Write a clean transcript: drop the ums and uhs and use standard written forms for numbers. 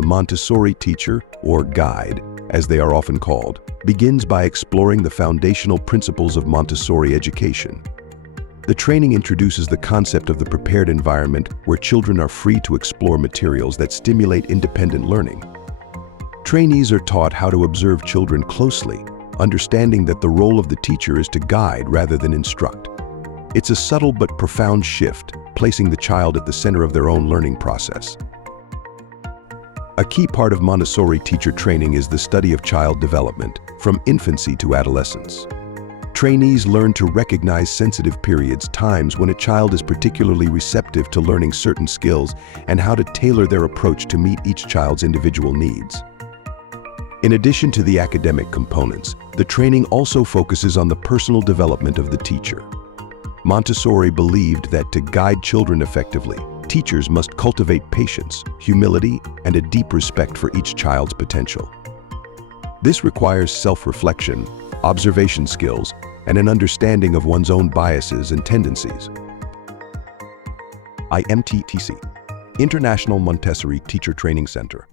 The Montessori teacher, or guide, as they are often called, begins by exploring the foundational principles of Montessori education. The training introduces the concept of the prepared environment where children are free to explore materials that stimulate independent learning. Trainees are taught how to observe children closely, understanding that the role of the teacher is to guide rather than instruct. It's a subtle but profound shift, placing the child at the center of their own learning process. A key part of Montessori teacher training is the study of child development, from infancy to adolescence. Trainees learn to recognize sensitive periods, times when a child is particularly receptive to learning certain skills, and how to tailor their approach to meet each child's individual needs. In addition to the academic components, the training also focuses on the personal development of the teacher. Montessori believed that to guide children effectively, teachers must cultivate patience, humility, and a deep respect for each child's potential. This requires self-reflection, observation skills, and an understanding of one's own biases and tendencies. IMTTC, International Montessori Teacher Training Center.